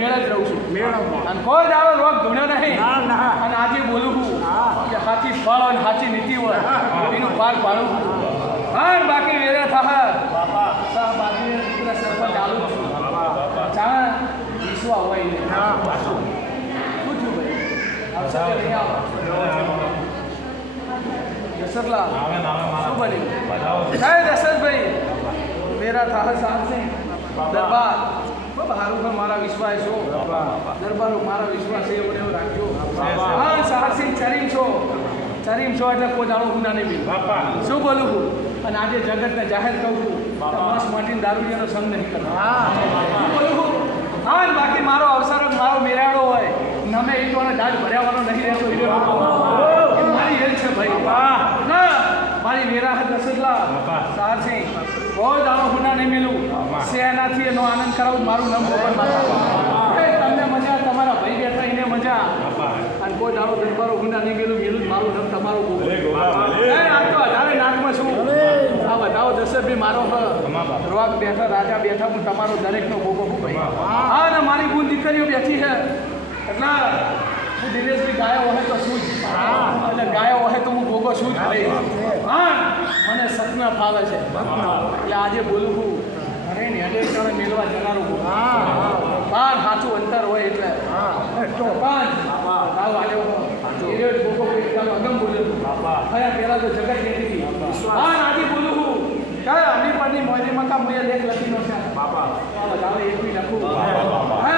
મેળ જ રહું છું અને કોઈ દાડો રોગ ધૂણ્યો નહીં અને આજે બોલું છું કે સાચી ફળ હોય સાચી નીતિ હોય એનું પાર પાડું હા બાકી વેરે થા બાકી સરપંચ ચાલુ જ છું ચાલ વિશ્વા હોય ને શું થયું ભાઈ આવશે કે નહીં આવે દશરથલાલ શું બન્યું સાહેબ દશરથભાઈ મેરા થા સાહસિંહ દરબાર ખૂબ સારું પણ મારા વિશ્વાસ છો દરબારો મારા વિશ્વાસ છે એવું એવું રાખજો હા સાહસિંહ ચરીમ છો એટલે કોઈ દાડો ગુના નહીં બી શું બોલું છું અને આજે જગતને જાહેર કહું છું માણસ માટીને દારૂડિયાનો સંગ નહીં કરતો શું બોલું છું હા બાકી મારો અવસર મારો મેરાડો હોય નમે ઈટોને દાજ ભર્યાવાનો નહીં રહેતો એ મારી હેલ છે ભાઈ ના મારી વેરા દશરથલાલ સાહસિંહ કોઈ દાડો ગુના નહીં મેલું સેનાથી એનો આનંદ કરાવું મારું નામ ભગવાન માતા તમને મજા તમારા ભાઈ બેઠા એને મજા અને કોઈ દાડો દરબારો ગુના નહીં મેલું મેલું મારું નામ તમારું આ તો અઢારે નાકમાં શું આ બતાવો દશરથભાઈ મારો રોગ બેઠા રાજા બેઠા હું તમારો દરેકનો ભોગો ભાઈ હા ને મારી ગુણ દીકરીઓ બેઠી છે એટલે હું દિનેશભાઈ ગાયો હોય તો શું જ એટલે ગાયો હોય તો હું ભોગો શું જ ભાઈ હા મને સપના ફાવે છે એટલે આજે બોલું છું અરે ને અડેટાણે મેળવા જનારું પાન સાચું અંતર હોય એટલે પાન આવ આજે ભોગો અગમ બોલ્યો ખયા પહેલાં તો જગત કહેતી હતી હા આજે બોલું છું કયા અમી પરની મોજી મકા મુએ લેખ લખી નો છે બાબા હવે એક બી લખું હા